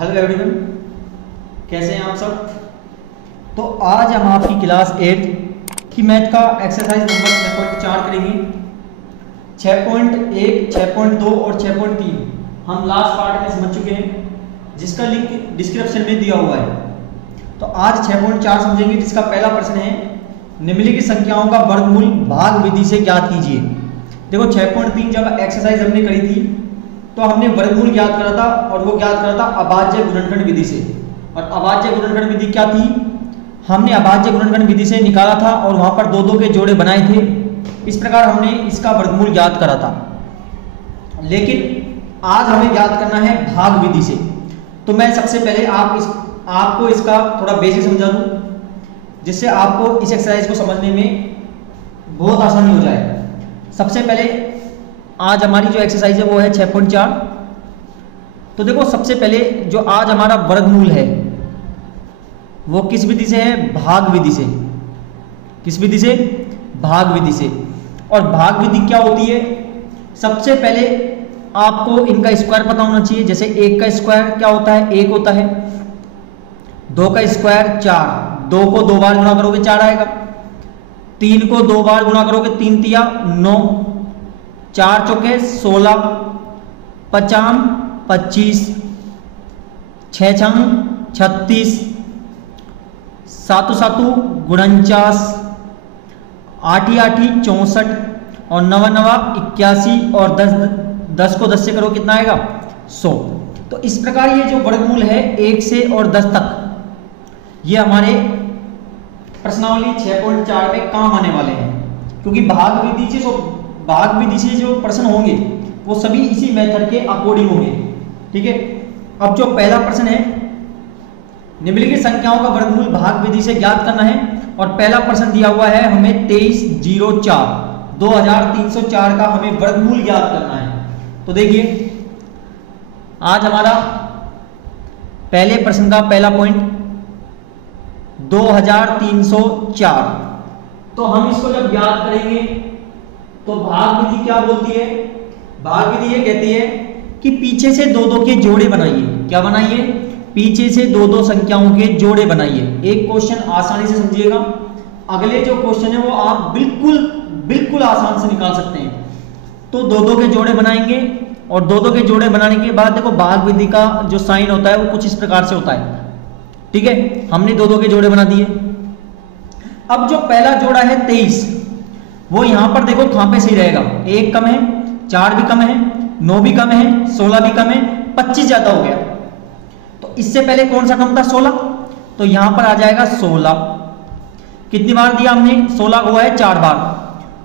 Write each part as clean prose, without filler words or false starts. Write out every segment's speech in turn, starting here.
Hello everyone, कैसे हैं आप सब। तो आज हम आपकी क्लास 8 की मैथ का एक्सरसाइज नंबर 6.4 करेंगे। 6.1, 6.2 और 6.3 हम लास्ट पार्ट में समझ चुके हैं, जिसका लिंक डिस्क्रिप्शन में दिया हुआ है। तो आज 6.4 समझेंगे, जिसका पहला प्रश्न है निम्नलिखित संख्याओं का वर्गमूल भाग विधि से ज्ञात कीजिए। देखो 6.3 जब एक्सरसाइज हमने करी थी तो हमने वर्गमूल ज्ञात करा था, और वो ज्ञात करा था अभाज्य गुणनखंड विधि से। और अभाज्य गुणनखंड विधि क्या थी, हमने अभाज्य गुणनखंड विधि से निकाला था और वहां पर दो दो के जोड़े बनाए थे। इस प्रकार हमने इसका वर्गमूल ज्ञात करा था। लेकिन आज हमें ज्ञात करना है भाग विधि से। तो मैं सबसे पहले आपको इसका थोड़ा बेसिक समझा दूं, जिससे आपको इस एक्सरसाइज को समझने में बहुत आसानी हो जाए। सबसे पहले आज हमारी जो एक्सरसाइज है वो है 6.4। तो देखो सबसे पहले जो आज हमारा वर्गमूल है वो किस विधि से है, भाग विधि से। किस विधि से, भाग विधि से। और भाग विधि क्या होती है, सबसे पहले आपको इनका स्क्वायर पता होना चाहिए। जैसे 1 का स्क्वायर क्या होता है, 1 होता है। 2 का स्क्वायर 4, 2 को 2 बार गुणा करोगे 4 आएगा। 3 को 2 बार गुणा करोगे 3 तिया 9, 4 चौके 16, 5 25, 6 छंग 36, 7 7 49, 8 8 64 और 9 9 81 और 10 को 10 से करो कितना आएगा, 100। तो इस प्रकार ये जो वर्गमूल है 1 से और 10 तक, ये हमारे प्रश्नावली 6.4 में काम आने वाले हैं। क्योंकि भाग विधि से जो प्रश्न होंगे वो सभी इसी मेथड के अकॉर्डिंग होंगे। ठीक है। अब जो पहला प्रश्न है, निम्नलिखित संख्याओं का वर्गमूल भाग विधि से ज्ञात करना है। और पहला प्रश्न दिया हुआ है हमें 2304 2304 का हमें वर्गमूल ज्ञात करना है। तो देखिए आज हमारा पहले प्रश्न का पहला पॉइंट 2304। तो हम इसको जब ज्ञात करेंगे तो भाग विधि क्या बोलती है, भाग विधि ये कहती है कि पीछे से दो दो के जोड़े बनाइए। क्या बनाइए, पीछे से दो दो संख्याओं के जोड़े बनाइए। एक क्वेश्चन आसानी से समझिएगा, अगले जो क्वेश्चन है वो आप बिल्कुल आसान से निकाल सकते हैं। तो दो दो के जोड़े बनाएंगे, और दो दो के जोड़े बनाने के बाद देखो भाग विधि का जो साइन होता है वो कुछ इस प्रकार से होता है। ठीक है, हमने दो दो के जोड़े बना दिए। अब जो पहला जोड़ा है 23, वो यहां पर देखो कहां पे सही रहेगा, 1 कम है, 4 भी कम है, 9 भी कम है, 16 भी कम है, 25 ज्यादा हो गया। तो इससे पहले कौन सा कम था, 16। तो यहां पर आ जाएगा 16। कितनी बार दिया हमने, 16 हुआ है 4 बार।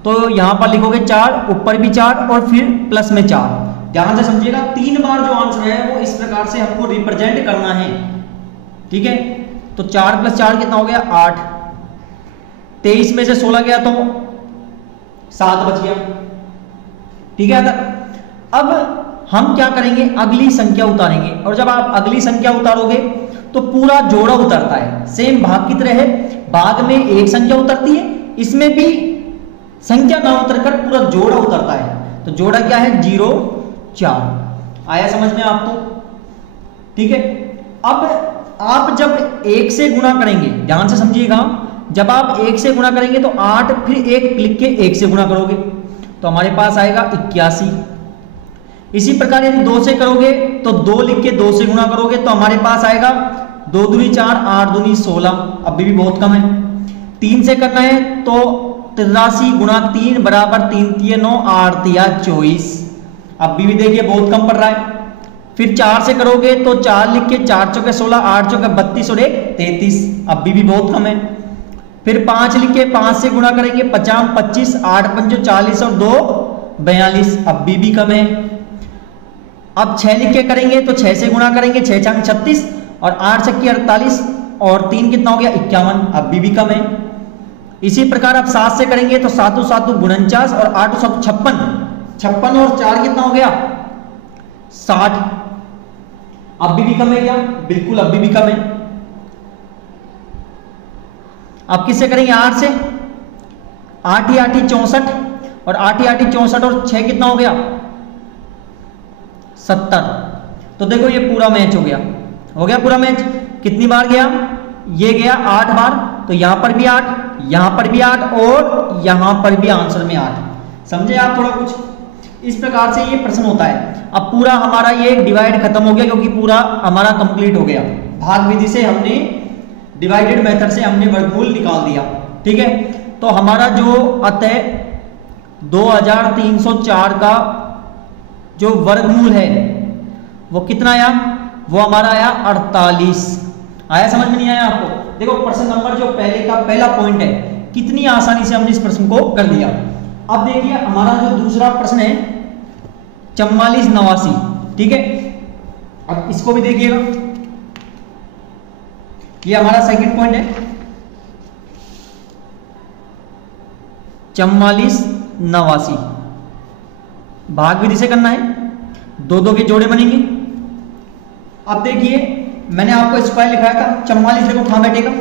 तो यहां पर लिखोगे 4, ऊपर भी 4 और फिर प्लस में 4। ध्यान से समझिएगा, 3 बार जो आंसर है वो इस प्रकार से हमको रिप्रेजेंट करना है। ठीक है। तो 4 + 4 कितना हो गया, 8। 23 में से 16 गया तो 7 बच गया। ठीक है। अब हम क्या करेंगे, अगली संख्या उतारेंगे। और जब आप अगली संख्या उतारोगे तो पूरा जोड़ा उतरता है, सेम भाग की तरह है। भाग में एक संख्या उतरती है, इसमें भी संख्या ना उतरकर पूरा जोड़ा उतरता है। तो जोड़ा क्या है, 0 4। आया समझ में आपको। ठीक है। अब आप जब 1 से गुणा करेंगे, ध्यान से समझिएगा, जब आप 1 से गुणा करेंगे तो 8 फिर 1 लिख के 1 से गुणा करोगे तो हमारे पास आएगा 81। इसी प्रकार यदि 2 से करोगे तो 2 लिख के 2 से गुणा करोगे तो हमारे पास आएगा 2 दूनी 4, 8 दूनी 16। अभी भी बहुत कम है। 3 से करना है तो 83 गुणा 3 बराबर 3 तिया 9, 8 तिया 24। अभी भी देखिए बहुत कम पड़ रहा है। फिर 4 से करोगे तो 4 लिख के 4 चौके 16, 8 चौके 32 और 1 33। अभी भी बहुत कम है। फिर 5 लिख के 5 से गुणा करेंगे, 50 25, 8 पंचो 40 और 2 42। अभी भी कम है। अब 6 लिख के करेंगे तो 6 से गुणा करेंगे, 6 छंग 36 और 8 छक्की 48 और 3 कितना हो गया, 51। अभी भी कम है। इसी प्रकार अब 7 से करेंगे तो 7 7 49 और 8 7 56, 56 और 4 कितना हो गया, 60। अभी भी कम है क्या, बिल्कुल अभी भी कम है। अब किससे करेंगे, 8 से, 8 ही 8 ही 64 और 8 ही 8 ही 64 और 6 कितना हो गया, 70। तो देखो ये पूरा मैच हो गया। हो गया पूरा मैच। कितनी बार गया, ये गया 8 बार, तो यहां पर भी 8, यहां पर भी 8 और यहां पर भी आंसर में 8। समझे आप थोड़ा कुछ? इस प्रकार से ये प्रश्न होता है। अब पूरा हमारा ये डिवाइड खत्म हो गया क्योंकि पूरा हमारा कंप्लीट हो गया। भाग विधि से हमने डिवाइडेड मेथड से हमने वर्गमूल निकाल दिया। ठीक है, तो हमारा जो अतः 2304 का जो वर्गमूल है वो कितना आया, वो हमारा आया 48। आया समझ में नहीं आया आपको? देखो प्रश्न नंबर जो पहले का पहला पॉइंट है, कितनी आसानी से हमने इस प्रश्न को कर दिया। अब देखिए हमारा जो दूसरा प्रश्न है 4489। ठीक है, अब इसको भी देखिएगा, ये हमारा सेकंड पॉइंट है 4489। भाग विधि से करना है, दो दो के जोड़े बनेंगे। अब देखिए मैंने आपको स्क्वायर लिखाया था 44, देखो कहां बैठेगा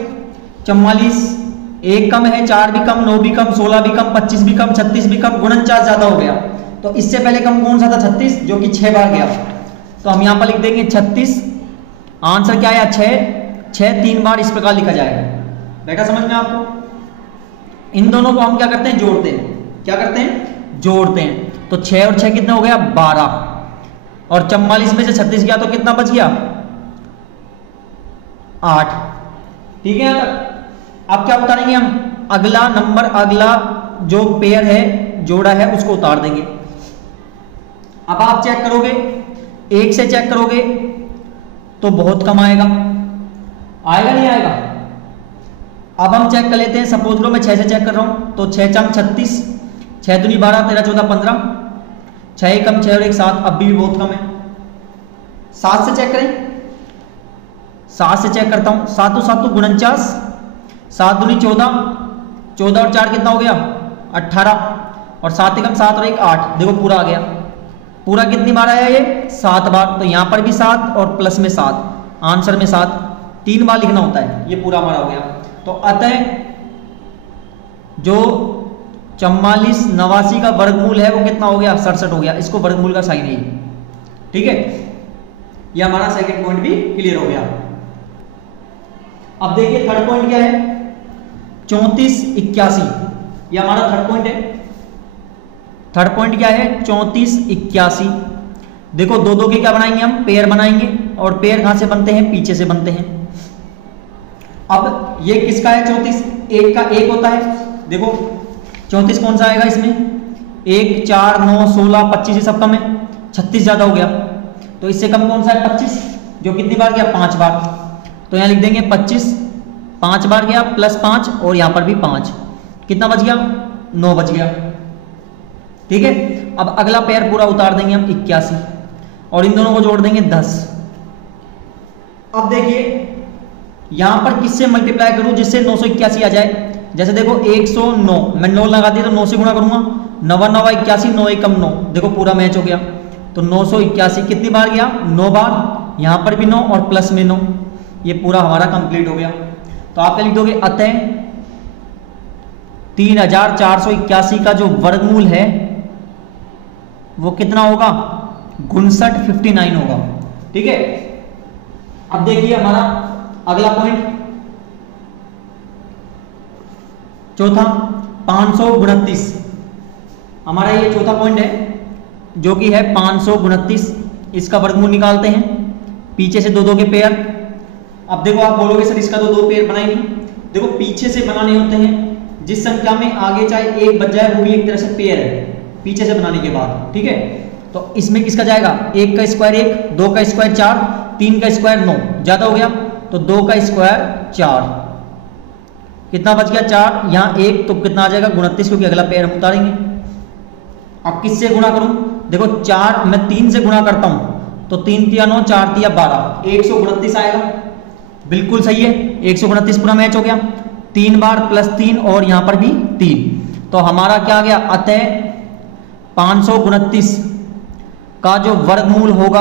44, 1 कम है, 4 भी कम, 9 भी कम, 16 भी कम, 25 भी कम, 36 भी कम, 49 ज्यादा हो गया। तो इससे पहले कम कौन सा था 36, जो कि 6 बार गया। तो हम यहां पर लिख देंगे 36। आंसर क्या आया 6 3 बार इस प्रकार लिखा जाएगा। बैठा समझ में आपको? इन दोनों को हम क्या करते हैं, जोड़ते हैं। क्या करते हैं, जोड़ते हैं। तो 6 और 6 कितना हो गया 12, और 44 में से 36 गया तो कितना बच गया 8। ठीक है, अब क्या उतारेंगे हम, अगला नंबर, अगला जो पेयर है जोड़ा है उसको उतार देंगे। अब आप चेक करोगे, 1 से चेक करोगे तो बहुत कम आएगा, आएगा नहीं आएगा? अब हम चेक कर लेते हैं, सपोज लो मैं 6 से चेक कर रहा हूं, तो 6 चाम 36, 6 दूनी 12, 13 14 15, 6 कम 6 और 1 7, अब भी बहुत कम है। 7 से चेक करें, 7 से चेक करता हूं, 7 7 49, 7 दूनी 14, 14 और 4 कितना हो गया 18, और 7 कम 7 और 1 8, देखो पूरा आ गया। पूरा कितनी बार आया ये 7 बार, तो यहां पर भी 7 और प्लस में 7, आंसर में 7, 3 बार लिखना होता है। ये पूरा हमारा हो गया। तो अतः जो 4489 का वर्गमूल है वो कितना हो गया 67 हो गया। इसको वर्गमूल का साइन है। ठीक है, ये हमारा सेकंड पॉइंट भी क्लियर हो गया। अब देखिए थर्ड पॉइंट क्या है 3481, ये हमारा थर्ड पॉइंट है। थर्ड पॉइंट क्या है 3481। देखो दो दो के क्या बनाएंगे हम, पेयर बनाएंगे, और पेयर कहां से बनते हैं, पीछे से बनते हैं। अब ये किसका है 34, 1 का 1 होता है। देखो 34 कौन सा आएगा इसमें, 1 4 9 16 25, ये सब कम है, 36 ज्यादा हो गया। तो इससे कम कौन सा है 25, जो कितनी बार गया 5 बार। तो यहां लिख देंगे 25, 5 बार गया प्लस 5, और यहां पर भी 5, कितना बच गया 9 बच गया। ठीक है, अब अगला पेयर पूरा उतार देंगे हम 81, और इन दोनों को जोड़ देंगे 10। अब देखिए यहां पर किससे मल्टीप्लाई करूं जिससे 981 आ जाए। जैसे देखो 109, मैं 9 लगा दिया तो 9 से गुणा करूंगा, 9 9 81, 9 1 कम 9, देखो पूरा मैच हो गया। तो 981 कितनी बार गया 9 बार, यहां पर भी 9 और प्लस में 9, ये पूरा हमारा कंप्लीट हो गया। तो आप क्या लिख दोगे, अतः 3481 का जो वर्गमूल है वो कितना होगा 59 होगा। ठीक है, अब देखिए हमारा अगला पॉइंट चौथा 529, हमारा ये चौथा पॉइंट है जो कि है 529। इसका वर्गमूल निकालते हैं, पीछे से दो दो के पेयर। अब देखो आप बोलोगे सर इसका तो 2 पेयर बनाएंगे, देखो पीछे से बनाने होते हैं, जिस संख्या में आगे चाहे 1 बच जाए वो भी एक तरह से पेयर है पीछे से बनाने के बाद। ठीक है, तो इसमें किसका जाएगा, 1 का स्क्वायर 1, 2 का स्क्वायर 4, 3 का स्क्वायर 9, ज्यादा हो गया, तो 2 का स्क्वायर 4, कितना बच गया 4, यहाँ 1 तो कितना आ जाएगा 29, क्योंकि अगला पेयर हम उतारेंगे। अब किससे गुणा करूं, देखो 4 मैं 3 से गुणा करता हूं, तो 3 तिया 9, 4 तिया 12, 129 आएगा। बिल्कुल सही है, 129 पूरा मैच हो गया। 3 बार प्लस 3, और यहां पर भी 3, तो हमारा क्या आ गया, अतः 529 का जो वर्गमूल होगा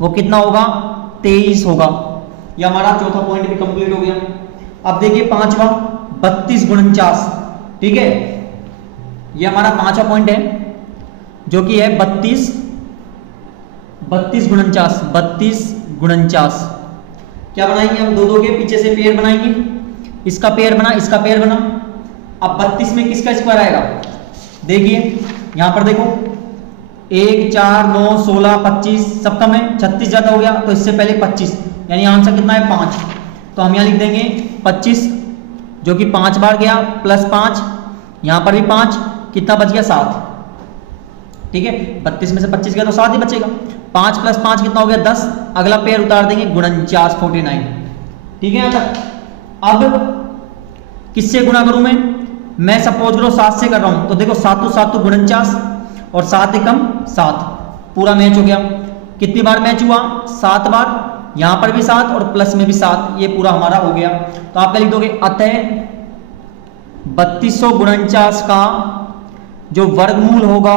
वो कितना होगा 23 होगा। यह हमारा चौथा पॉइंट भी कंप्लीट हो गया। अब देखिए पांचवा 32 49, ठीक है, यह हमारा पांचवा पॉइंट है जो कि है 32 49, 32 49। क्या बनाएंगे हम, दो के पीछे से पेयर बनाएंगे, इसका पेयर बना, इसका पेयर बना। अब 32 में किसका स्क्वायर आएगा, देखिए यहां पर देखो 1 4 9 16 25 सब कम है, 36 ज्यादा हो गया, तो इससे पहले 25, यानी आंसर कितना है 5। तो हम यहां लिख देंगे 25 जो कि 5 बार गया, प्लस 5, यहां पर भी 5, कितना बच गया 7। ठीक है, 32 में से 25 गया तो 7 ही बचेगा। 5 प्लस 5 कितना हो गया 10, अगला पेयर उतार देंगे 49 49। ठीक है, यहां तक। अब किससे गुणा करूं मैं सपोज करो 7 से कर रहा हूं, तो देखो 7 तो 7 तो 49 और 7 एकम 7, पूरा मैच हो गया। कितनी बार मैच हुआ, 7 बार, यहां पर भी 7 और प्लस में भी 7, ये पूरा हमारा हो गया। तो आप क्या लिख दोगे, अतः 3249 का जो वर्गमूल होगा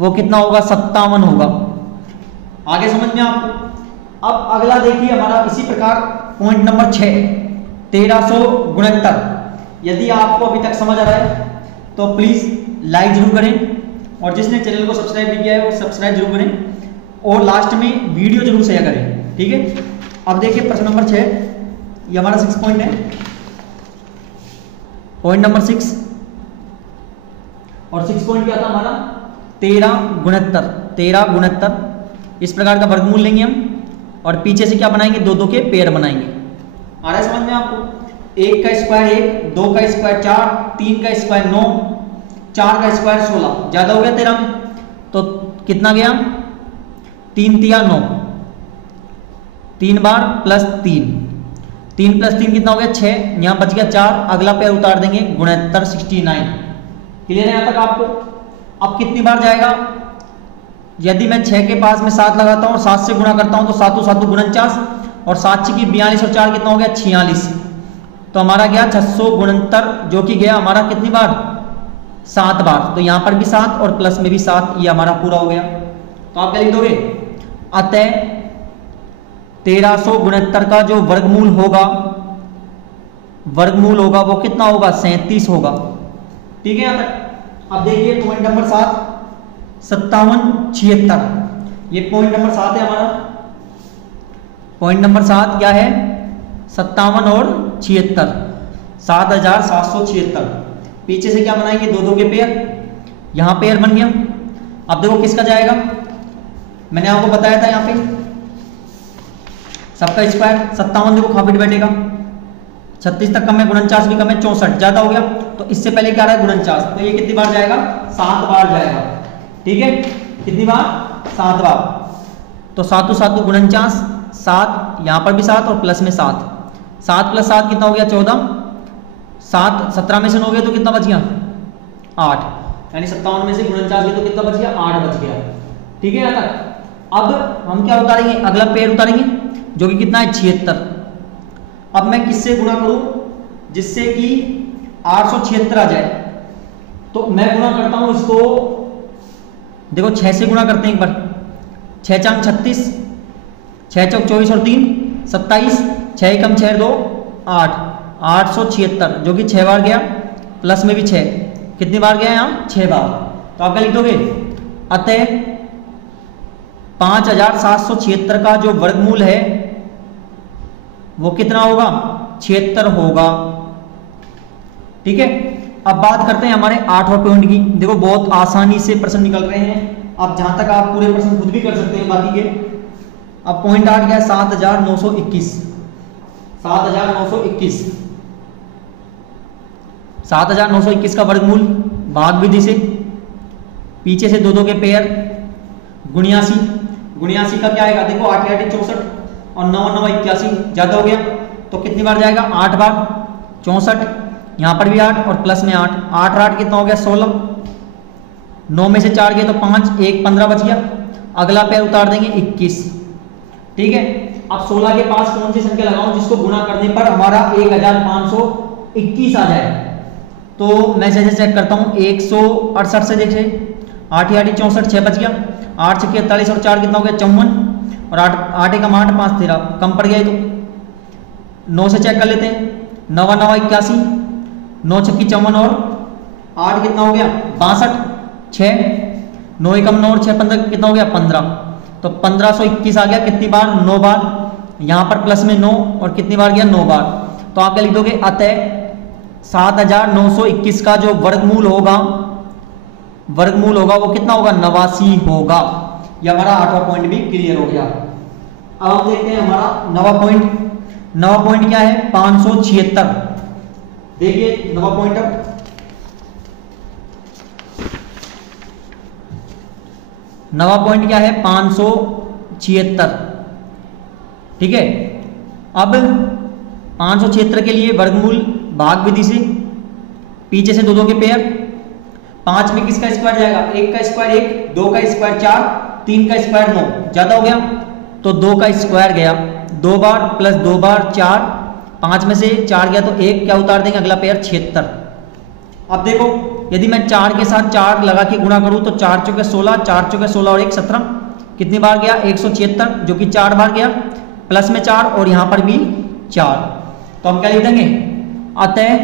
वो कितना होगा 57 होगा। आगे समझ में आपको। अब अगला देखिए हमारा इसी प्रकार पॉइंट नंबर 6, 1369। यदि आपको अभी तक समझ आ रहा है तो प्लीज लाइक जरूर करें और जिसने चैनल को सब्सक्राइब नहीं किया है वो सब्सक्राइब जरूर करें और लास्ट में वीडियो जरूर शेयर करें। ठीक है, अब देखिए प्रश्न नंबर 6, ये हमारा 6 पॉइंट है, पॉइंट नंबर 6। और 6 पॉइंट क्या था हमारा 13 गुणोत्तर। इस प्रकार का वर्गमूल लेंगे हम और पीछे से क्या बनाएंगे, दो के पेयर बनाएंगे। आ रहा है समझ में आपको। 1 का स्क्वायर 1, 2 का स्क्वायर 4, 3 का स्क्वायर 9, 4 का स्क्वायर 16, ज्यादा हो गया 13 में, तो कितना गया 3 तिया 9, 3 बार प्लस 3, 3 प्लस 3 कितना हो गया 6, यहां बच गया 4, अगला पेयर उतार देंगे गुणोत्तर 69। क्लियर है यहां तक आपको। अब कितनी बार जाएगा, यदि मैं 6 के पास में 7 लगाता हूं और 7 से गुणा करता हूं तो 7 7 49 और 7 की 42 और 4 कितना हो गया 46, तो हमारा गया 600 गुणोत्तर जो कि गया हमारा कितनी बार 7 बार। तो यहां पर भी 7 और प्लस में भी 7, ये हमारा पूरा हो गया। तो आप क्या लिख दोगे, अतः 1300 गुणोत्तर का जो वर्गमूल होगा वो कितना होगा 37 होगा। ठीक है, यहां तक। अब देखिए पॉइंट नंबर 7, 57 76। ये पॉइंट नंबर 7 है हमारा। पॉइंट नंबर 7 क्या है 57 और 76, 7776। पीछे से क्या बनाएंगे, दो के पेयर, यहां पेयर बन गया। अब देखो किसका जाएगा, मैंने आपको बताया था यहां पे सबका स्क्वायर 57, देखो खा पीट बैठेगा, 36 तक कम है, 49 भी कम है, 64 ज्यादा हो गया, तो इससे पहले क्या रहा है 49, तो ये कितनी बार जाएगा 7 बार जाएगा। ठीक है, कितनी बार 7 बार, तो 7 7 49, 7 यहां पर भी 7 और प्लस में 7, 7 प्लस 7 कितना हो गया 14, 7 17 में से 9 गया तो कितना बच गया 8, यानी 57 में से 49 गया तो कितना बच गया 8 बच गया। ठीक है, यहां तक। अब हम क्या उतारेंगे, अगला पेयर उतारेंगे जो कि कितना है 76। अब मैं किससे गुणा करूं जिससे कि 876 आ जाए, तो मैं गुणा करता हूं इसको, देखो 6 से गुणा करते हैं एक बार, 6 चांग 36, 6 चौक 24 और 3 27, 6 कम 6 2 8, 876 जो कि 6 बार गया, प्लस में भी 6, कितनी बार गया यहाँ 6 बार। तो आप क्या लिख दोगे, अतः 5776 का जो वर्गमूल है वो कितना होगा 76 होगा। ठीक है, अब बात करते हैं हमारे 8वें पॉइंट की। देखो बहुत आसानी से प्रश्न निकल रहे हैं, अब जहां तक आप पूरे प्रश्न खुद भी कर सकते हैं बाकी के। अब पॉइंट 8 गया 7921, 7921, 7921 का वर्गमूल भाग विधि से, पीछे से दो के पेयर, 79 का क्या आएगा, देखो 8 8 64 और 9 9 81, ज्यादा हो गया तो कितनी बार जाएगा 8 बार, 64, यहां पर भी 8 और प्लस में 8, 8 8 कितना हो गया 16, 9 में से 4 गए तो 5, 1 15 बच गया, अगला पेयर उतार देंगे 21। ठीक है, अब 16 के पास कौन सी संख्या लगाऊं जिसको गुणा करने पर हमारा 1521 आ जाए, तो मैं जैसे चेक करता हूं 168 से, देखिए 8 8 64, 6 बच गया, 8 6 48 और 4 कितना हो गया 54 और 8 1 8 5 13, कम पड़ गया। तो 9 से चेक कर लेते हैं, 9 9 81, 9 6 54 और 8 कितना हो गया 62, 6 9 1 9 और 6 15 कितना हो गया 15, तो 1521 आ गया कितनी बार, 9 बार। यहाँ पर प्लस में 9 और कितनी बार गया, 9 बार। तो आप क्या लिख दोगे, अतः 7921 का जो वर्गमूल होगा वो कितना होगा, 89 होगा। ये हमारा 8वां पॉइंट भी क्लियर हो गया। अब हम देखते हैं हमारा 9वां पॉइंट क्या है, 576। देखिए 9वां पॉइंट, अब 9वां पॉइंट क्या है, 576। ठीक है, अब 576 के लिए वर्गमूल भाग विधि से, पीछे से 2 के पेयर, 5 में किसका स्क्वायर जाएगा, 1 का स्क्वायर 1, 2 का स्क्वायर 4, 3 का स्क्वायर 9, ज्यादा हो गया तो 2 का स्क्वायर गया 2 बार, प्लस 2 बार 4, 5 में से 4 गया तो 1 क्या उतार देंगे, अगला पेयर 76। अब देखो यदि मैं 4 के साथ 4 लगा के गुणा करूं तो 4 चौके 16, 4 चौके 16 और 1 17, कितनी बार गया, 176, जो कि 4 बार गया, प्लस में 4 और यहां पर भी 4। तो हम क्या लिख देंगे, अतः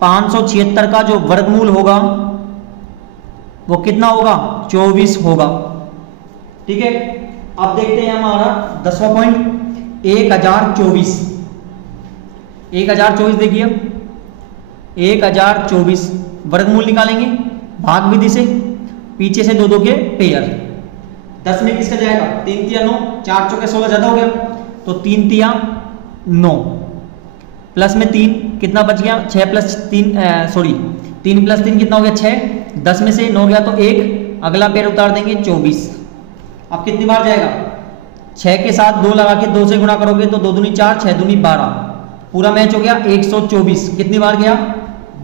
576 का जो वर्गमूल होगा वो कितना होगा, 24 होगा। ठीक है, अब देखते हैं हमारा 10वां पॉइंट, 1024। 1024 देखिए, 1024 वर्गमूल निकालेंगे भाग विधि से, पीछे से 2 के पेयर। 10 में किसका जाएगा, 3 तिया 9, 4 चौके 16 ज्यादा हो गया तो 3 तिया 9, प्लस में 3 कितना बच गया, 6 प्लस 3 3 प्लस 3 कितना हो गया, 6। 10 में से 9 गया तो 1, अगला पेयर उतार देंगे 24। अब कितनी बार जाएगा, 6 के साथ 2 लगा के 2 से गुणा करोगे तो 2 दूनी 4, 6 दूनी 12, पूरा मैच हो गया 124। कितनी बार गया,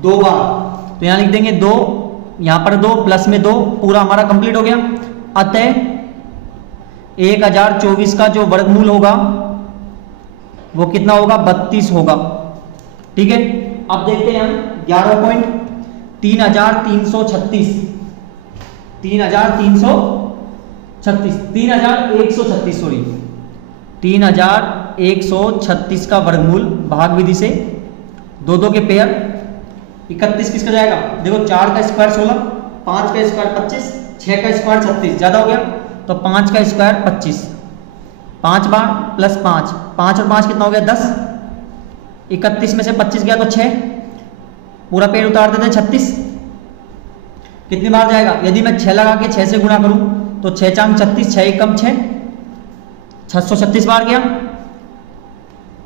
2 बार। तो यहां लिख देंगे 2, यहां पर 2, प्लस में 2, पूरा हमारा कंप्लीट हो गया। अतः 1024 का जो वर्गमूल होगा वो कितना होगा, 32 होगा। ठीक है, अब देखते हैं हम 11वां पॉइंट, 3336, 3136 का वर्गमूल भाग विधि से, 2 के पेयर। 31 किसका जाएगा, देखो 4 का स्क्वायर 16, 5 का स्क्वायर 25, 6 का स्क्वायर 36, ज्यादा हो गया तो 5 का स्क्वायर 25, 5 बार प्लस 5, 5 और 5 कितना हो गया, 10। 31 में से 25 गया तो 6, पूरा पेड़ उतार देते हैं 36। कितनी बार जाएगा, यदि मैं 6 लगा के 6 से गुणा करूं तो 6 चांग 36, 6 एकम 6, 636 बार गया।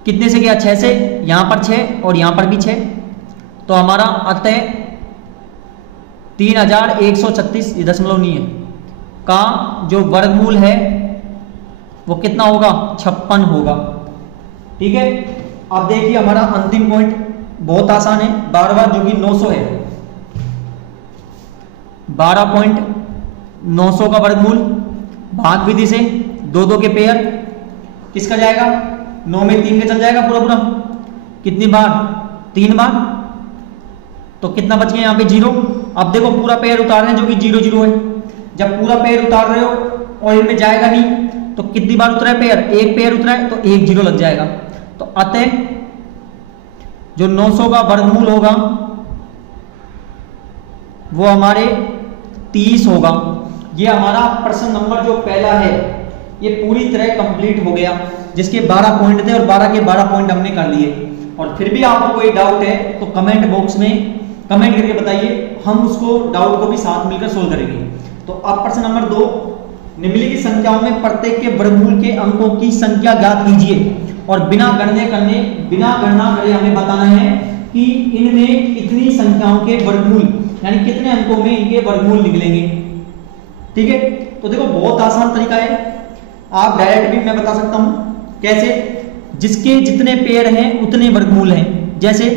कितने से गया, 6 से, यहां पर 6 और यहां पर भी 6, तो हमारा अतः 3136, ये दशमलव नहीं है, का जो वर्गमूल है वो कितना होगा, 56 होगा। ठीक है, अब देखिए हमारा अंतिम पॉइंट बहुत आसान है, 12वां जो कि 900 है। 12.900 का वर्गमूल भाग विधि से, 2 के पेयर, किसका जाएगा, 9 में 3 के चल जाएगा पूरा। कितनी बार, 3 बार, तो कितना बच गया यहाँ पे 0। अब देखो पूरा पेयर उतार रहे हैं जो कि 0 0 है। जब पूरा पेयर उतार रहे हो और इनमें जाएगा नहीं तो कितनी बार उतरा है पेयर, 1 पेयर उतरा है तो 1 0 लग जाएगा। तो अतः जो 900 का वर्गमूल होगा वो हमारे 30 होगा। ये हमारा प्रश्न नंबर जो पहला है ये पूरी तरह कंप्लीट हो गया, जिसके 12 पॉइंट थे और 12 के 12 पॉइंट हमने कर लिए। और फिर भी आपको कोई डाउट है तो कमेंट बॉक्स में कमेंट करके बताइए, हम उसको डाउट को भी साथ मिलकर सोल्व करेंगे। तो अब प्रश्न नंबर 2, निम्नलिखित संख्याओं में प्रत्येक के वर्गमूल के अंकों की संख्या ज्ञात कीजिए और बिना गणना करे हमें बताना है कि इनमें कितनी संख्याओं के वर्गमूल, यानी कितने अंकों में इनके वर्गमूल निकलेंगे। ठीक है, तो देखो बहुत आसान तरीका है, आप डायरेक्ट भी मैं बता सकता हूं। कैसे, जिसके जितने पेयर हैं उतने वर्गमूल हैं। जैसे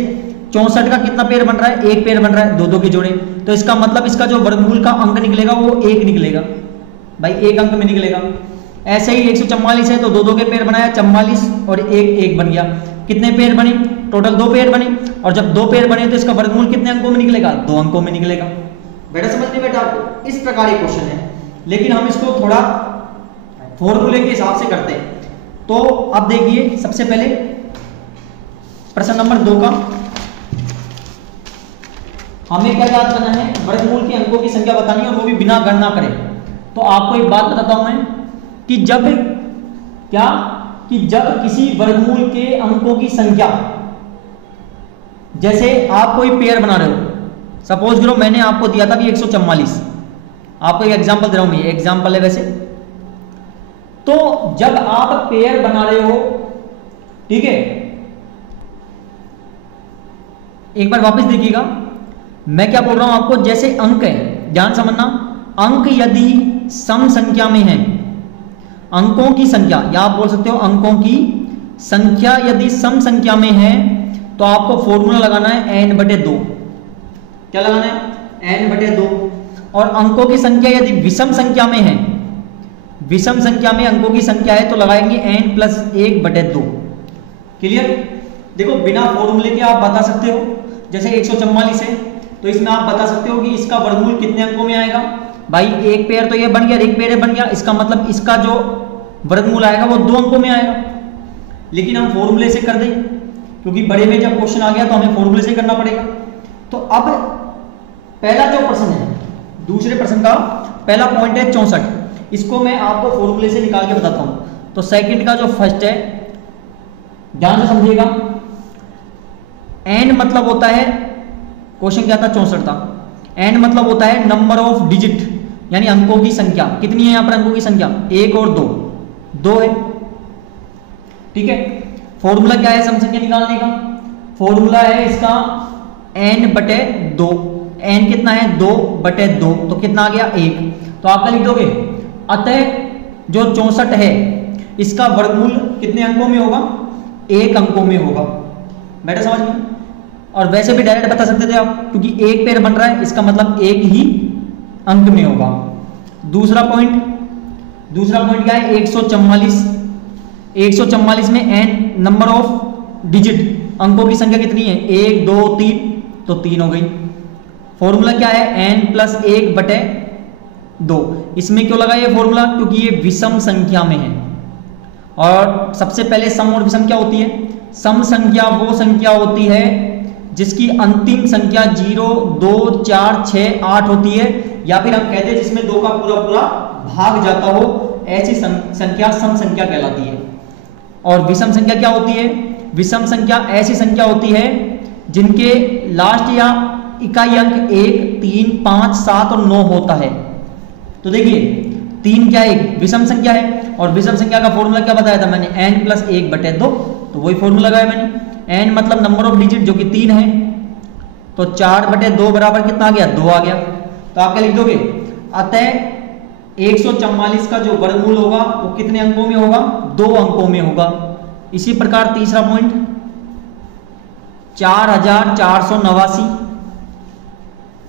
64 का कितना पेयर बन रहा है, 1 पेयर बन रहा है, 2 के जोड़े, तो इसका मतलब इसका जो वर्गमूल का अंक निकलेगा वो 1 निकलेगा भाई, 1 अंक में निकलेगा। ऐसे ही 144 है तो 2 के पेयर बनाया, 44 और 1 बन गया। कितने पेयर बने, टोटल 2 पेयर बने, और जब 2 पेयर बने तो इसका वर्गमूल कितने अंकों में निकलेगा, 2 अंकों में निकलेगा। बेटा समझ नहीं बेटा आपको, इस प्रकार एक क्वेश्चन है, लेकिन हम इसको थोड़ा फॉर्मूले के हिसाब से करते हैं। तो अब देखिए सबसे पहले प्रश्न नंबर 2 का हमें क्या याद करना है, वर्गमूल के अंकों की संख्या बतानी है और वो भी बिना गणना करें। तो आपको एक बात बताता हूं मैं कि जब किसी वर्गमूल के अंकों की संख्या, जैसे आप कोई पेयर बना रहे हो, सपोज करो मैंने आपको दिया था कि 144, आपको एक एग्जांपल दे रहा हूं मैं, एग्जांपल है वैसे। तो जब आप पेयर बना रहे हो, ठीक है, एक बार वापस देखिएगा मैं क्या बोल रहा हूं आपको। जैसे अंक है, ध्यान समझना, अंक यदि सम संख्या में है, अंकों की संख्या, या आप बोल सकते हो अंकों की संख्या यदि सम संख्या में है, तो आपको फॉर्मूला लगाना है n/2। क्या लगाना है? n/2। और अंकों की संख्या यदि विषम संख्या में है, विषम संख्या में अंकों की संख्या है, तो लगाएंगे n+1/2। क्लियर? देखो बिना फॉर्मूले के आप बता सकते हो, जैसे 144 है तो इसमें आप बता सकते हो कि इसका वर्गमूल कितने अंकों में आएगा। भाई एक पेयर तो ये बन गया, एक पेयर ये बन गया, इसका मतलब इसका जो वर्गमूल आएगा वो 2 अंकों में आएगा। लेकिन हम फॉर्मूले से कर दें, क्योंकि बड़े में जब क्वेश्चन आ गया तो हमें फॉर्मूले से करना पड़ेगा। तो अब पहला जो प्रश्न है, दूसरे प्रश्न का पहला पॉइंट है 64, इसको मैं आपको फॉर्मूले से निकाल के बताता हूं। तो सेकंड का जो फर्स्ट है, ध्यान से समझिएगा, n मतलब होता है, क्वेश्चन क्या था 64 था, n मतलब होता है नंबर ऑफ डिजिट, यानी अंकों की संख्या। कितनी है यहां पर अंकों की संख्या? 1 और 2 है, ठीक है। फॉर्मूला क्या है सम संख्या निकालने का? फॉर्मूला है इसका n/2। n कितना है? 2/2, तो कितना आ गया? 1। तो आप क्या लिख दोगे? अतः जो 64 है इसका वर्गमूल कितने अंकों में होगा? 1 अंकों में होगा। बेटा समझ में? और वैसे भी डायरेक्ट बता सकते थे आप, क्योंकि एक पेयर बन रहा है, इसका मतलब 1 ही अंक में होगा। दूसरा पॉइंट क्या है? 144 में n नंबर ऑफ डिजिट, अंकों की संख्या कितनी है? 1 2 3, तो 3 हो गई। फॉर्मूला क्या है? n+1/2। इसमें क्यों लगा ये फॉर्मूला? क्योंकि ये विषम संख्या में है। और सबसे पहले सम और विषम क्या होती है? सम संख्या वो संख्या होती है जिसकी अंतिम संख्या 0 2 4 6 8 होती है, या फिर हम कहते हैं जिसमें 2 का पूरा भाग जाता हो, ऐसी संख्या सम संख्या कहलाती है। और विषम संख्या क्या होती है? विषम संख्या ऐसी संख्या होती है जिनके लास्ट या इकाई अंक 1 3 5 7 और 9 होता है। तो देखिए 3 क्या है? विषम संख्या है। और विषम संख्या का फॉर्मूला क्या बताया था मैंने? n+1/2। तो वही फॉर्मूला लगाया मैंने। n मतलब नंबर ऑफ डिजिट जो कि 3 है, तो 4/2 बराबर कितना आ गया? 2 आ गया। तो आप क्या लिख दोगे? अतः 144 का जो वर्गमूल होगा वो कितने अंकों में होगा? 2 अंकों में होगा। इसी प्रकार तीसरा पॉइंट 4489।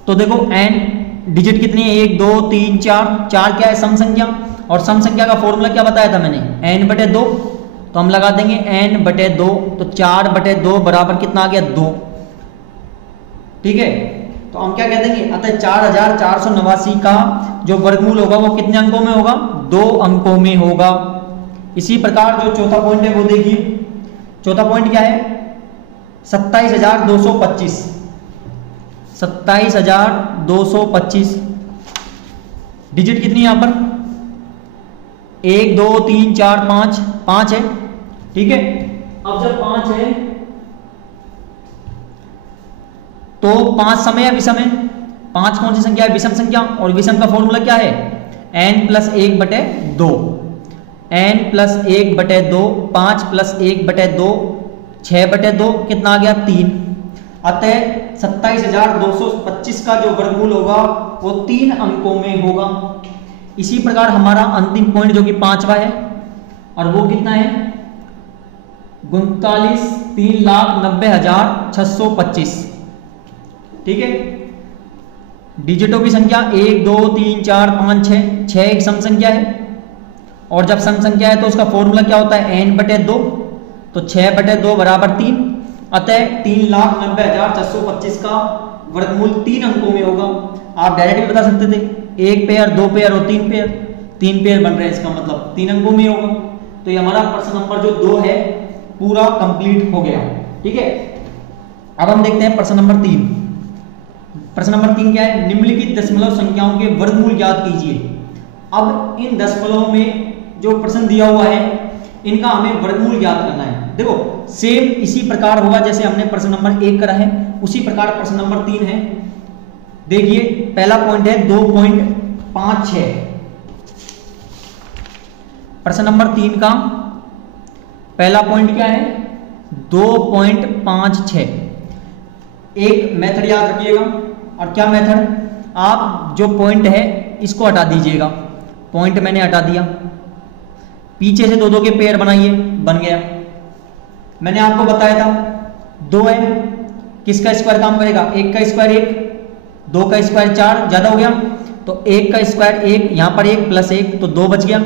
तो देखो n डिजिट कितनी है? 1 2 3 4। 4 क्या है? सम संख्या। और सम संख्या का फॉर्मूला क्या बताया था मैंने? n/2। तो हम लगा देंगे n/2, तो 4/2 बराबर कितना आ गया? 2। ठीक है, तो हम क्या कह देंगे? अतः 4489 का जो वर्गमूल होगा वो कितने अंकों में होगा? 2 अंकों में होगा। इसी प्रकार जो चौथा पॉइंट है वो देखिए। चौथा पॉइंट क्या है? 27225। 27225 डिजिट कितनी है यहां पर? 1 2 3 4 5 5 है, ठीक है। अब जब 5 है तो 5 समय है विषम है। 5 कौन सी संख्या है? विषम संख्या। और विषम का फॉर्मूला क्या है? n+1/2। n+1/2, 5+1/2, 6/2, कितना आ गया? 3। अतः 27225 का जो वर्गमूल होगा वो 3 अंकों में होगा। इसी प्रकार हमारा अंतिम पॉइंट जो कि 5वां है, और वो कितना है? 39,3,90,625। ठीक है, डिजिटों की संख्या 1 2 3 4 5 6। 6 एक सम संख्या है, और जब सम संख्या है तो उसका फॉर्मूला क्या होता है? n/2। तो 6/2 बराबर 3। अतः 3,90,625 का वर्गमूल 3 अंकों में होगा। आप डायरेक्ट भी बता सकते थे 1 पेयर 2 पेयर और 3 पेयर। 3 पेयर बन रहे हैं, इसका मतलब 3 अंकों में होगा। तो ये हमारा प्रश्न नंबर जो 2 है पूरा कंप्लीट हो गया। ठीक है, अब हम देखते हैं प्रश्न नंबर 3। प्रश्न नंबर 3 क्या है? निम्नलिखित दशमलव संख्याओं के वर्गमूल ज्ञात कीजिए। अब इन दशमलव में जो प्रश्न दिया हुआ है इनका हमें वर्गमूल ज्ञात करना है। देखो सेम इसी प्रकार होगा जैसे हमने प्रश्न नंबर 1 करा है, उसी प्रकार प्रश्न नंबर 3 है। देखिए पहला पॉइंट है 2.56। प्रश्न नंबर 3 का पहला पॉइंट क्या है? 2.56। एक मेथड याद रखिएगा। और क्या मेथड? आप जो पॉइंट है इसको हटा दीजिएगा। पॉइंट मैंने हटा दिया, पीछे से 2 के पेयर बनाइए, बन गया। मैंने आपको बताया था 2 है, किसका स्क्वायर काम करेगा? 1 का स्क्वायर 1, 2 का स्क्वायर 4, ज्यादा हो गया तो 1 का स्क्वायर 1, यहां पर 1 प्लस 1 तो 2 बच गया।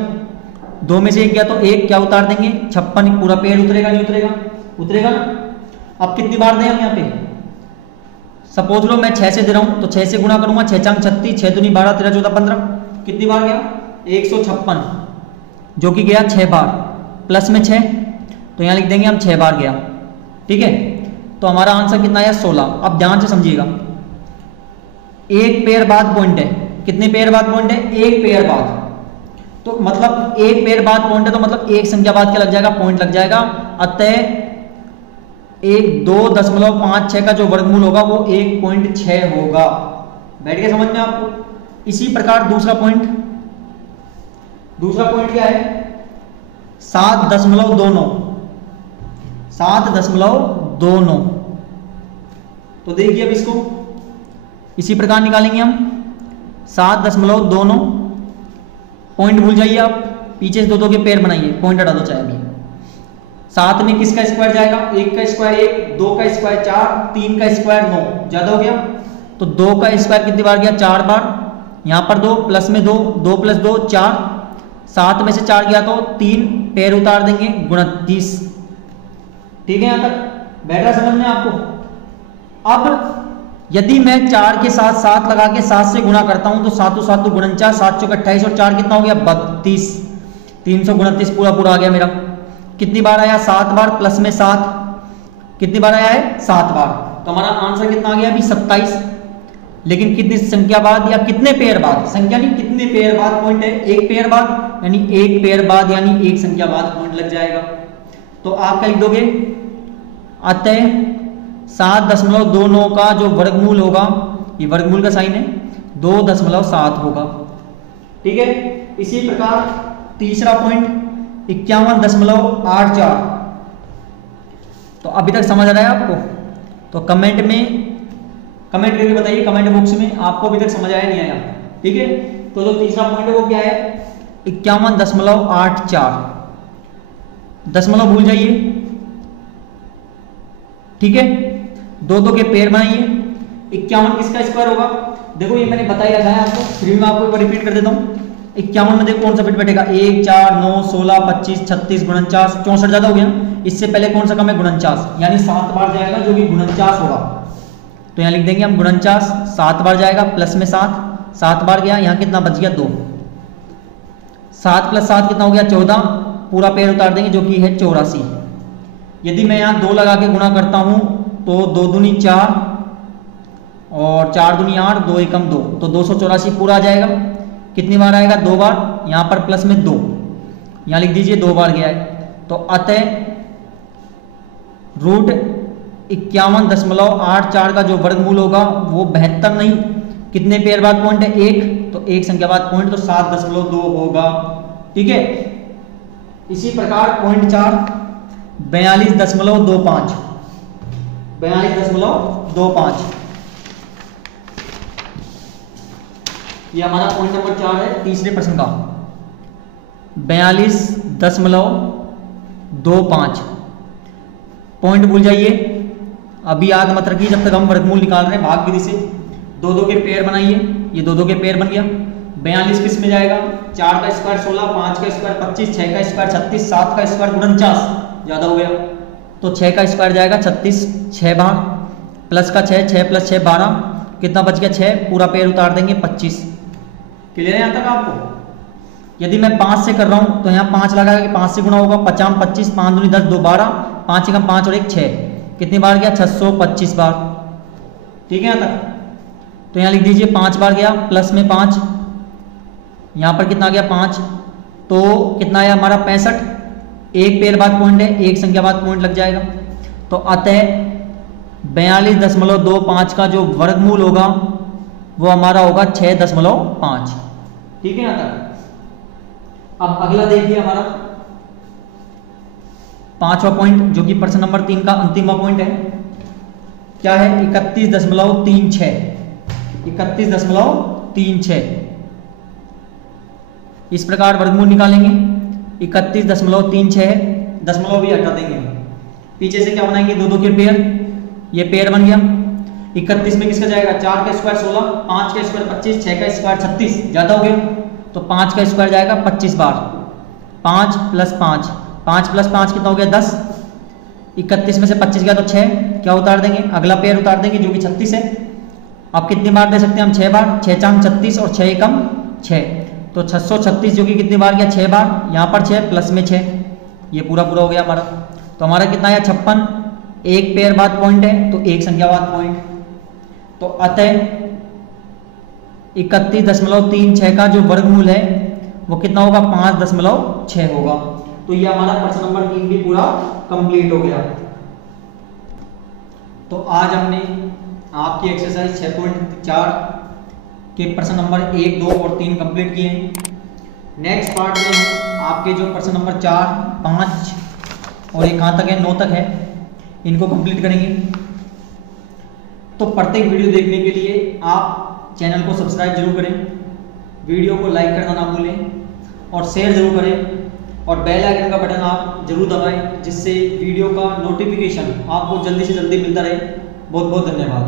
2 में से 1 गया तो 1 क्या उतार देंगे? 56। पूरा पेड़ उतरेगा नहीं उतरेगा? उतरेगा ना। अब कितनी बार दें हम यहाँ पे? सपोज लो मैं 6 से दे रहा हूं तो 6 से गुणा करूंगा, 6 चांग 36, 6 दूनी 12, 13 14 15, कितनी बार गया? 156, जो कि गया 6 बार। प्लस में 6 तो यहां लिख देंगे हम 6 बार गया। ठीक है, तो हमारा आंसर कितना आया? 16। अब ध्यान से समझिएगा, एक पेयर बाद पॉइंट है। कितने पेयर बाद पॉइंट है? एक पेयर बाद। तो मतलब एक पेयर बाद पॉइंट है तो मतलब एक संख्या बाद क्या लग जाएगा? पॉइंट लग जाएगा। अतः 2.56 का जो वर्गमूल होगा वो 1.6 होगा। बैठ गया समझ में आपको? इसी प्रकार दूसरा पॉइंट क्या है? 7.29। 7.29। तो देखिए अब इसको इसी प्रकार निकालेंगे हम। 7.29। पॉइंट भूल जाइए आप, पीछे से 2 के पेयर बनाइए, पॉइंट हटा दो चाहे अभी। 7 में किसका स्क्वायर जाएगा? 1 का स्क्वायर 1, 2 का स्क्वायर 4, 3 का स्क्वायर 9, ज्यादा हो गया तो 2 का स्क्वायर कितनी बार गया? 4 बार। यहां पर 2 प्लस में 2, 2 प्लस 2 4, 7 में से 4 गया तो 3 पेयर उतार देंगे, 29। ठीक है, यहां तक बैठ रहा समझ में आपको? अब यदि मैं 4 के साथ 7 लगा के 7 से गुणा करता हूं तो 7 7 तो 49, 7 चौक 28 और 4 कितना हो गया? 32। 329 पूरा पूरा आ गया मेरा। कितनी बार आया? 7 बार। प्लस में 7 कितनी बार आया है? 7 बार। तो हमारा आंसर कितना आ गया अभी? 27। लेकिन कितनी संख्या बाद या कितने पेयर बाद? संख्या नहीं, कितने पेयर बाद पॉइंट है? एक पेयर बाद, यानी एक पेयर बाद यानी एक संख्या बाद पॉइंट लग जाएगा। तो आप क्या लिख दोगे? अतः 7.29 का जो वर्गमूल होगा, ये वर्गमूल का साइन है, 2.7 होगा। ठीक है, इसी प्रकार तीसरा पॉइंट 51.84। तो अभी तक समझ आ रहा है आपको? तो कमेंट करके बताइए, कमेंट बॉक्स में आपको अभी तक समझ आया नहीं आया। ठीक है, तो जो तीसरा पॉइंट है वो क्या है? 51.84। दशमलव भूल जाइए। ठीक है, 2 के पेयर बनाइए। 51 किसका स्क्वायर होगा? देखो ये मैंने बता ही रखा है आपको, फिर भी मैं आपको एक बार रिपीट कर देता हूँ। 51 में देखो कौन सा फिट बैठेगा? 1 4 9 16 25 36 49 64, ज्यादा हो गया। इससे पहले कौन सा कम है? 49, यानी 7 बार जाएगा जो कि 49 होगा। तो यहाँ लिख देंगे हम 49, 7 बार जाएगा। प्लस में 7 बार गया, यहाँ कितना बच गया? 2। 7 + 7 कितना हो गया? 14। पूरा पेड़ उतार देंगे जो कि है 84। यदि मैं यहाँ 2 लगा के गुणा करता हूँ तो 2 दूनी 4 और 4 दूनी 8, 2 एकम 2, तो 284 पूरा आ जाएगा। कितनी बार आएगा? 2 बार। यहाँ पर प्लस में 2, यहाँ लिख दीजिए 2 बार गया है। तो अतः √51.84 का जो वर्गमूल होगा वो 72 नहीं, कितने पेयर बाद पॉइंट है? 1, तो एक संख्या बाद पॉइंट, तो 7.2 होगा। ठीक है, इसी प्रकार पॉइंट 4 42.25। 42.25 ये हमारा पॉइंट नंबर 4 है तीसरे प्रश्न का। 42.25 पॉइंट भूल जाइए, अभी याद मत रखिए जब तक हम वर्गमूल निकाल रहे हैं भाग विधि से। 2 के पेयर बनाइए, ये 2 के पेयर बन गया। 42 किस में जाएगा? 4 का स्क्वायर 16, 5 का स्क्वायर 25, 6 का स्क्वायर 36, 7 का स्क्वायर 49, ज्यादा हो गया तो 6 का स्क्वायर जाएगा 36, 6 बार। प्लस का 6, 6 + 6 12, कितना बच गया? 6, पूरा पेयर उतार देंगे 25। क्लियर है यहाँ तक आपको? यदि मैं 5 से कर रहा हूँ तो यहाँ 5 लगा के 5 से गुणा होगा, 50 25, 5 दूनी 10, 2 12, 5 एकम 5 और 1 6, कितनी बार गया? 625 बार। ठीक है यहाँ तक? तो यहाँ लिख दीजिए 5 बार गया, प्लस में 5, यहाँ पर कितना आ गया 5, तो कितना आया हमारा 65, एक पेड़ बाद पॉइंट है, एक संख्या बाद पॉइंट लग जाएगा। तो अतः 42.25 का जो वर्गमूल होगा वो हमारा होगा 6.5। ठीक है यहाँ तक। अब अगला देखिए हमारा 5वां पॉइंट जो कि प्रश्न नंबर 3 का अंतिम पॉइंट है, क्या है 31.36। 31.36 इस प्रकार वर्गमूल निकालेंगे। 31.36 दशमलव भी हटा देंगे, पीछे से क्या बनाएंगे 2 2 के पेयर, ये पेयर बन गया। 31 में किसका जाएगा 4 का स्क्वायर 16, 5 का स्क्वायर 25, 6 का स्क्वायर 36, ज्यादा हो गया तो 5 का स्क्वायर जाएगा 25 बार। 5 + 5, 5 + 5 कितना हो गया 10। 31 में से 25 गया तो 6, क्या उतार देंगे अगला पेयर उतार देंगे जो कि 36 है। अब कितनी बार दे सकते हैं हम 6 बार, 6 चाम 36 और 6 एकम 6, तो 636 जो कि कितनी बार गया 6 बार, यहाँ पर 6 प्लस में 6, ये पूरा पूरा हो गया हमारा। तो हमारा कितना आया 56, एक पेयर बाद पॉइंट है तो एक संख्या बाद पॉइंट, तो अतः 31.36 का जो वर्गमूल है वो कितना होगा 5.6 होगा। तो ये हमारा प्रश्न नंबर 3 भी पूरा कंप्लीट हो गया। तो आज हमने आपकी एक्सरसाइज 6.4 के प्रश्न नंबर 1, 2 और 3 कंप्लीट किए हैं। नेक्स्ट पार्ट में हम आपके जो प्रश्न नंबर 4, 5 और ये कहाँ तक है 9 तक है, इनको कंप्लीट करेंगे। तो प्रत्येक वीडियो देखने के लिए आप चैनल को सब्सक्राइब जरूर करें, वीडियो को लाइक करना ना भूलें और शेयर जरूर करें, और बेल आइकन का बटन आप जरूर दबाएं जिससे वीडियो का नोटिफिकेशन आपको जल्दी से जल्दी मिलता रहे। बहुत बहुत धन्यवाद।